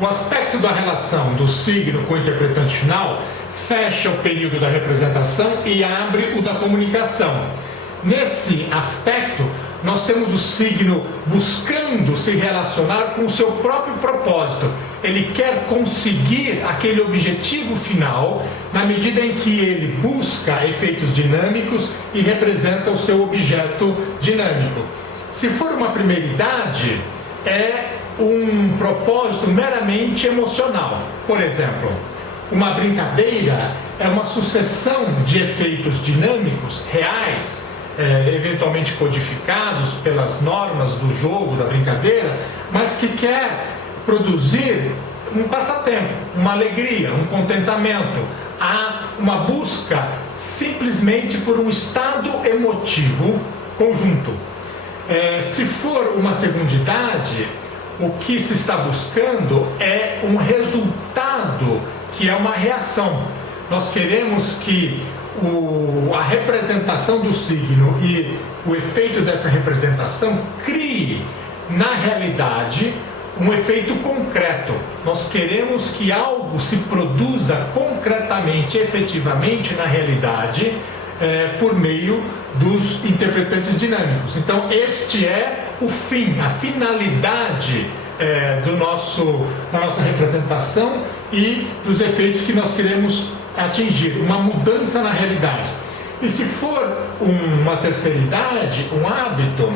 O aspecto da relação do signo com o interpretante final fecha o período da representação e abre o da comunicação. Nesse aspecto, nós temos o signo buscando se relacionar com o seu próprio propósito. Ele quer conseguir aquele objetivo final na medida em que ele busca efeitos dinâmicos e representa o seu objeto dinâmico. Se for uma primeridade, é um propósito meramente emocional. Por exemplo, uma brincadeira é uma sucessão de efeitos dinâmicos reais, eventualmente codificados pelas normas do jogo, da brincadeira, mas que quer produzir um passatempo, uma alegria, um contentamento, há uma busca simplesmente por um estado emotivo conjunto. Se for uma segundidade, o que se está buscando é um resultado que é uma reação. Nós queremos que a representação do signo e o efeito dessa representação crie, na realidade, um efeito concreto. Nós queremos que algo se produza concretamente, efetivamente, na realidade, por meio dos interpretantes dinâmicos. Então, este é o fim, a finalidade da nossa representação e dos efeitos que nós queremos atingir, uma mudança na realidade. E se for uma terceiridade, um hábito,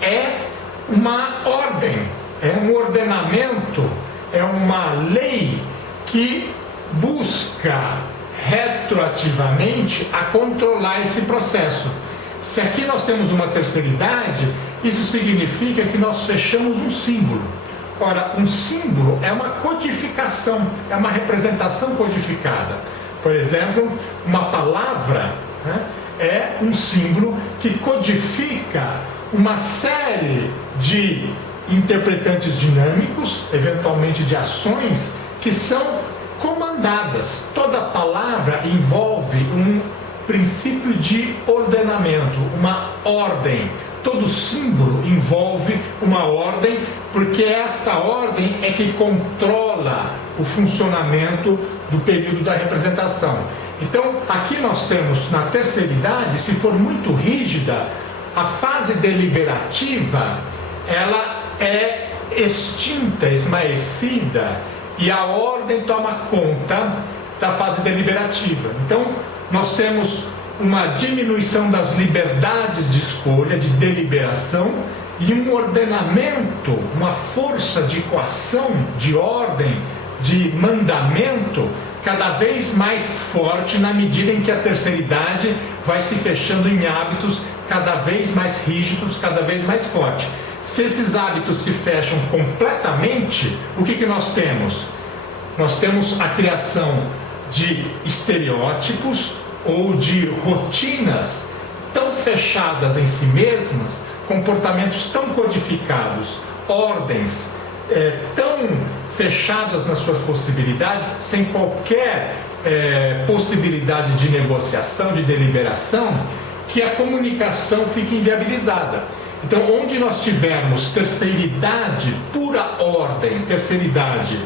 é uma ordem, é um ordenamento, é uma lei que busca retroativamente a controlar esse processo. Se aqui nós temos uma terceiridade, isso significa que nós fechamos um símbolo. Ora, um símbolo é uma codificação, é uma representação codificada. Por exemplo, uma palavra, né, é um símbolo que codifica uma série de interpretantes dinâmicos, eventualmente de ações, que são comandadas. Toda palavra envolve um princípio de ordenamento, uma ordem. Todo símbolo envolve uma ordem, porque esta ordem é que controla o funcionamento do período da representação. Então, aqui nós temos, na terceiridade, se for muito rígida, a fase deliberativa, ela é extinta, esmaecida, e a ordem toma conta da fase deliberativa. Então, nós temos uma diminuição das liberdades de escolha, de deliberação, e um ordenamento, uma força de coação, de ordem, de mandamento, cada vez mais forte na medida em que a terceiridade vai se fechando em hábitos cada vez mais rígidos, cada vez mais fortes. Se esses hábitos se fecham completamente, o que nós temos? Nós temos a criação de estereótipos ou de rotinas tão fechadas em si mesmas, comportamentos tão codificados, ordens tão fechadas nas suas possibilidades, sem qualquer possibilidade de negociação, de deliberação, que a comunicação fica inviabilizada. Então, onde nós tivermos terceiridade, pura ordem, terceiridade,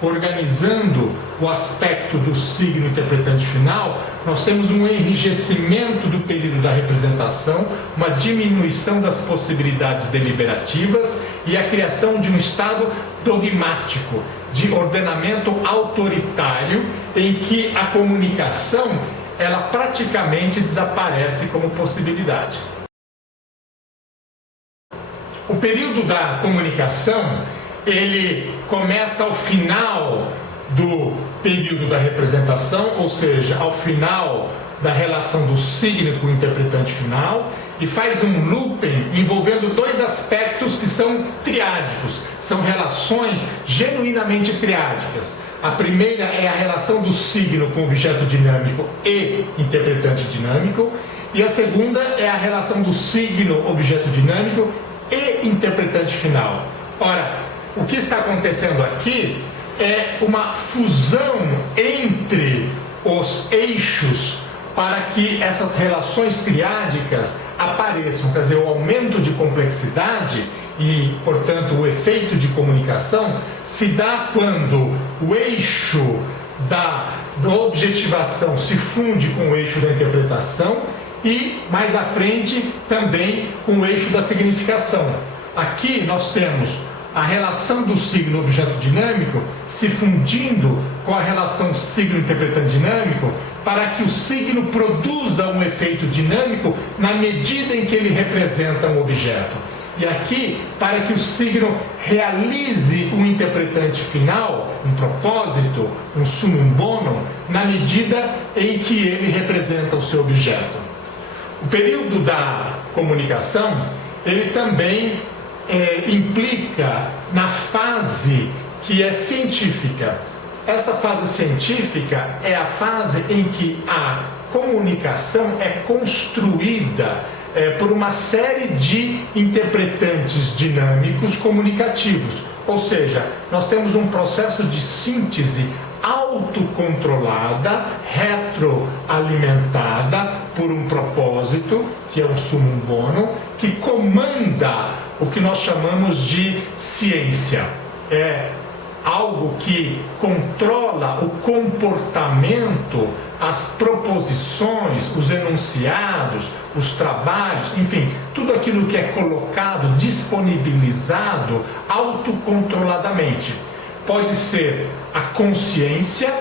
organizando o aspecto do signo interpretante final, nós temos um enrijecimento do período da representação, uma diminuição das possibilidades deliberativas e a criação de um estado dogmático, de ordenamento autoritário, em que a comunicação, ela praticamente desaparece como possibilidade. O período da comunicação, ele começa ao final do período da representação, ou seja, ao final da relação do signo com o interpretante final, e faz um looping envolvendo dois aspectos que são triádicos, são relações genuinamente triádicas. A primeira é a relação do signo com o objeto dinâmico e interpretante dinâmico, e a segunda é a relação do signo, objeto dinâmico e interpretante final. Ora, o que está acontecendo aqui é uma fusão entre os eixos para que essas relações triádicas apareçam, quer dizer, o aumento de complexidade e, portanto, o efeito de comunicação se dá quando o eixo da objetivação se funde com o eixo da interpretação e, mais à frente, também com o eixo da significação. Aqui nós temos a relação do signo objeto dinâmico se fundindo com a relação signo interpretante dinâmico para que o signo produza um efeito dinâmico na medida em que ele representa um objeto. E aqui, para que o signo realize um interpretante final, um propósito, um summum bonum, na medida em que ele representa o seu objeto. O período da comunicação, ele também implica na fase que é científica. Esta fase científica é a fase em que a comunicação é construída por uma série de interpretantes dinâmicos comunicativos. Ou seja, nós temos um processo de síntese autocontrolada, retroalimentada por um propósito, que é um summum bonum, que comanda o que nós chamamos de ciência. É algo que controla o comportamento, as proposições, os enunciados, os trabalhos, enfim, tudo aquilo que é colocado, disponibilizado autocontroladamente. Pode ser a consciência,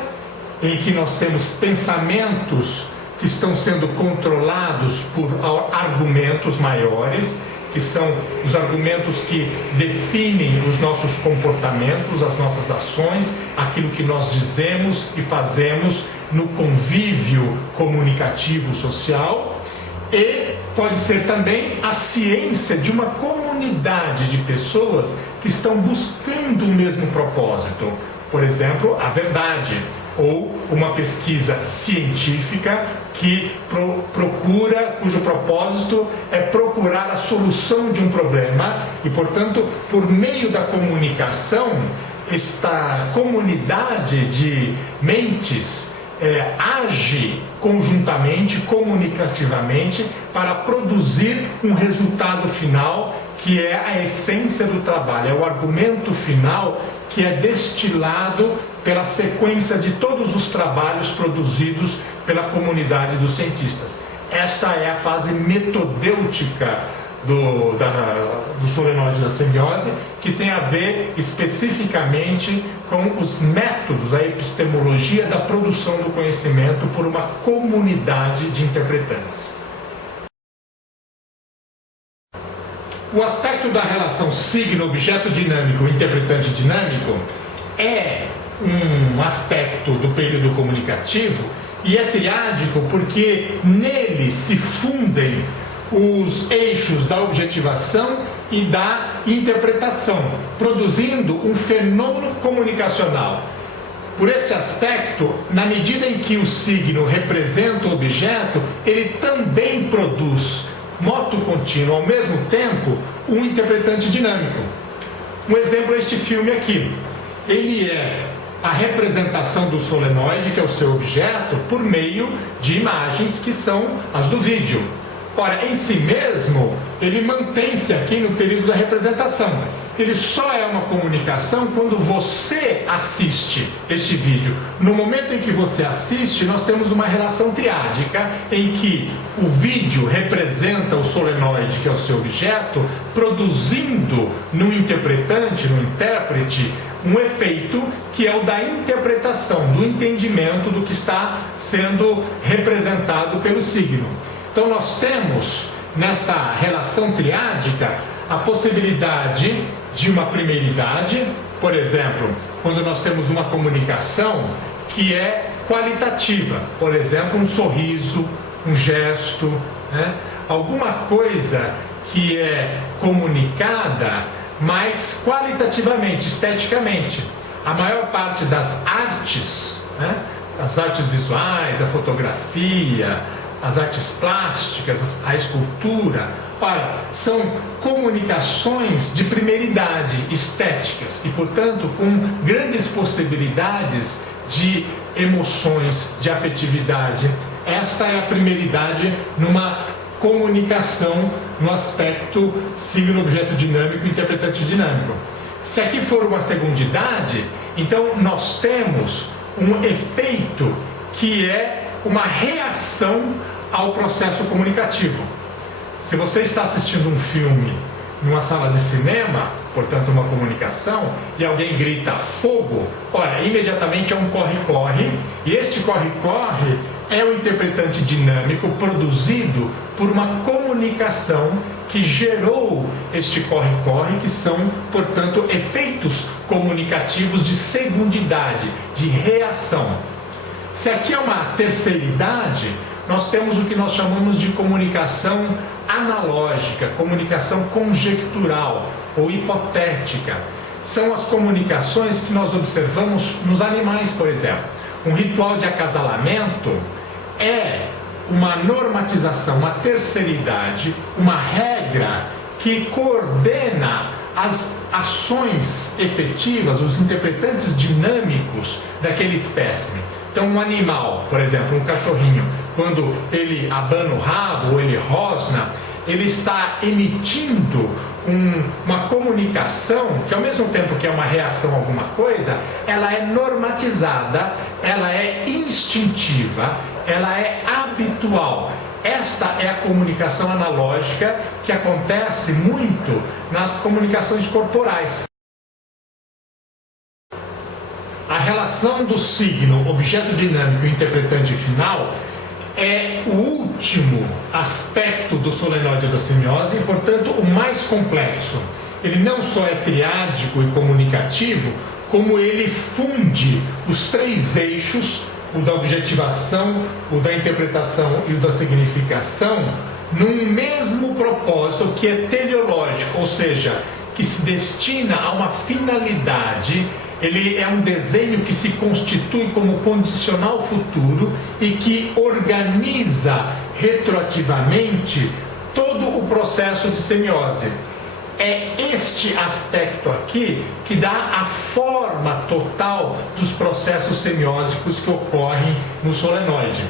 em que nós temos pensamentos que estão sendo controlados por argumentos maiores, que são os argumentos que definem os nossos comportamentos, as nossas ações, aquilo que nós dizemos e fazemos no convívio comunicativo social. E pode ser também a ciência de uma comunidade de pessoas que estão buscando o mesmo propósito. Por exemplo, a verdade, ou uma pesquisa científica que cujo propósito é procurar a solução de um problema e, portanto, por meio da comunicação, esta comunidade de mentes age conjuntamente, comunicativamente, para produzir um resultado final que é a essência do trabalho, é o argumento final que é destilado pela sequência de todos os trabalhos produzidos pela comunidade dos cientistas. Esta é a fase metodêutica do solenoide da semiose, que tem a ver especificamente com os métodos, a epistemologia da produção do conhecimento por uma comunidade de interpretantes. O aspecto da relação signo-objeto dinâmico e interpretante dinâmico é um aspecto do período comunicativo e é triádico porque nele se fundem os eixos da objetivação e da interpretação, produzindo um fenômeno comunicacional. Por este aspecto, na medida em que o signo representa o objeto, ele também produz, motu contínuo, ao mesmo tempo, um interpretante dinâmico. Um exemplo é este filme aqui. Ele é a representação do solenoide, que é o seu objeto, por meio de imagens que são as do vídeo. Ora, em si mesmo, ele mantém-se aqui no período da representação. Ele só é uma comunicação quando você assiste este vídeo. No momento em que você assiste, nós temos uma relação triádica em que o vídeo representa o solenoide, que é o seu objeto, produzindo no interpretante, no intérprete, um efeito que é o da interpretação, do entendimento do que está sendo representado pelo signo. Então nós temos, nesta relação triádica, a possibilidade de uma primeiridade, por exemplo, quando nós temos uma comunicação que é qualitativa, por exemplo, um sorriso, um gesto, né? Alguma coisa que é comunicada mais qualitativamente, esteticamente. A maior parte das artes, né? As artes visuais, a fotografia, as artes plásticas, a escultura, ora, são comunicações de primeiridade, estéticas, e, portanto, com grandes possibilidades de emoções, de afetividade. Esta é a primeiridade numa comunicação no aspecto signo-objeto dinâmico e interpretante dinâmico. Se aqui for uma segundidade, então nós temos um efeito que é uma reação ao processo comunicativo. Se você está assistindo um filme numa sala de cinema, portanto uma comunicação, e alguém grita fogo, ora, imediatamente é um corre-corre, e este corre-corre é o interpretante dinâmico produzido por uma comunicação que gerou este corre-corre, que são, portanto, efeitos comunicativos de segundidade, de reação. Se aqui é uma terceiridade, nós temos o que nós chamamos de comunicação analógica, comunicação conjectural ou hipotética. São as comunicações que nós observamos nos animais, por exemplo. Um ritual de acasalamento é uma normatização, uma terceiridade, uma regra que coordena as ações efetivas, os interpretantes dinâmicos daquele espécime. Então, um animal, por exemplo, um cachorrinho, quando ele abana o rabo ou ele rosna, ele está emitindo uma comunicação que, ao mesmo tempo que é uma reação a alguma coisa, ela é normatizada, ela é instintiva, ela é habitual. Esta é a comunicação analógica que acontece muito nas comunicações corporais. A relação do signo, objeto dinâmico e interpretante final é o último aspecto do solenoide da semiose e, portanto, o mais complexo. Ele não só é triádico e comunicativo, como ele funde os três eixos, o da objetivação, o da interpretação e o da significação, num mesmo propósito que é teleológico, ou seja, que se destina a uma finalidade. Ele é um desenho que se constitui como condicional futuro e que organiza retroativamente todo o processo de semiose. É este aspecto aqui que dá a forma total dos processos semiósicos que ocorrem no solenoide.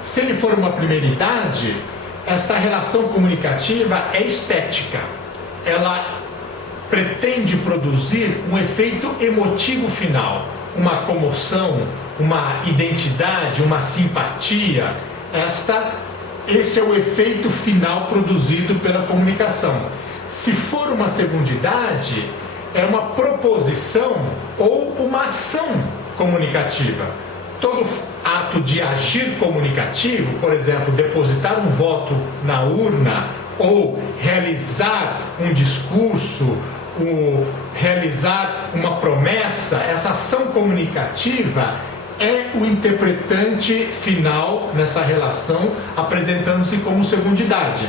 Se ele for uma primeiridade, esta relação comunicativa é estética. Ela pretende produzir um efeito emotivo final, uma comoção, uma identidade, uma simpatia. Este é o efeito final produzido pela comunicação. Se for uma segundidade, é uma proposição ou uma ação comunicativa. Todo ato de agir comunicativo, por exemplo, depositar um voto na urna ou realizar um discurso, realizar uma promessa, essa ação comunicativa é o interpretante final nessa relação, apresentando-se como segundidade.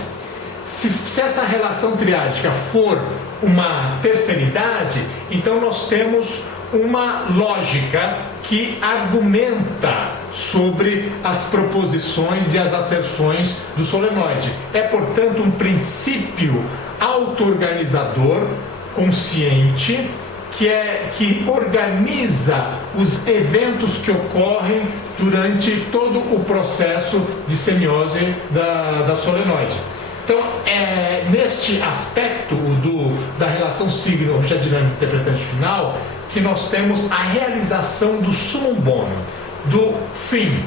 Se essa relação triádica for uma terceiridade, então nós temos uma lógica que argumenta sobre as proposições e as asserções do solenoide. É, portanto, um princípio auto-organizador, consciente, que organiza os eventos que ocorrem durante todo o processo de semiose da solenoide. Então, é neste aspecto da relação signo-objeto dinâmico interpretante final que nós temos a realização do summum bonum, do fim,